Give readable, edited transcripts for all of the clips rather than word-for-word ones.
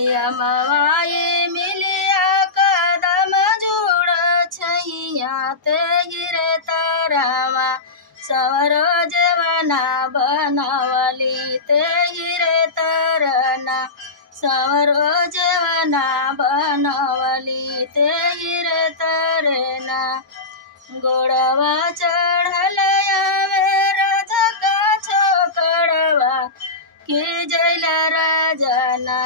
यमवाई मिलिया कदम जुड़ छैया ते गिरे तारावा सवरो जवना बनवली ते गिरे तरना सवरो जवना बनवली ते गिरे तरना गोड़वा चढ़ल आवे राजा का छोकड़वा की जैल राजना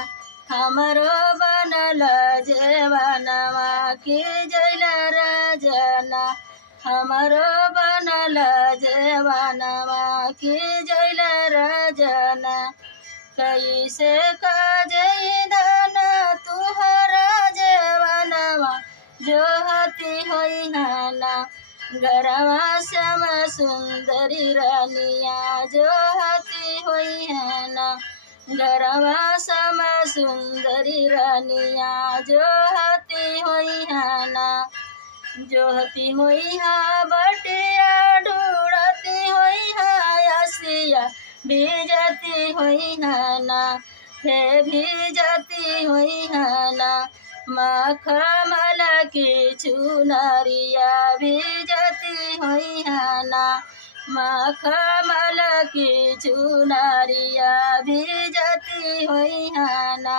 हमरो बनल जेवनवा की जैल राजना हमरो बनल जेवनवा की जैल राजना कैसे काजई धन तुहरा जेवनवा जो हती होई हाना गरवा श्याम सुंदरी रानिया जो हती होई हाना गरवा श्याम सुंदरी रानिया जो हती होई हाना जो हती होई हा बटिया ढूढ़ती होई हा आसिया भीजती होई हाना हे भीजती होई हाना मखमल की चुनरिया भीजती होई हाना मखमल की चुनरिया भीजती होई हाना।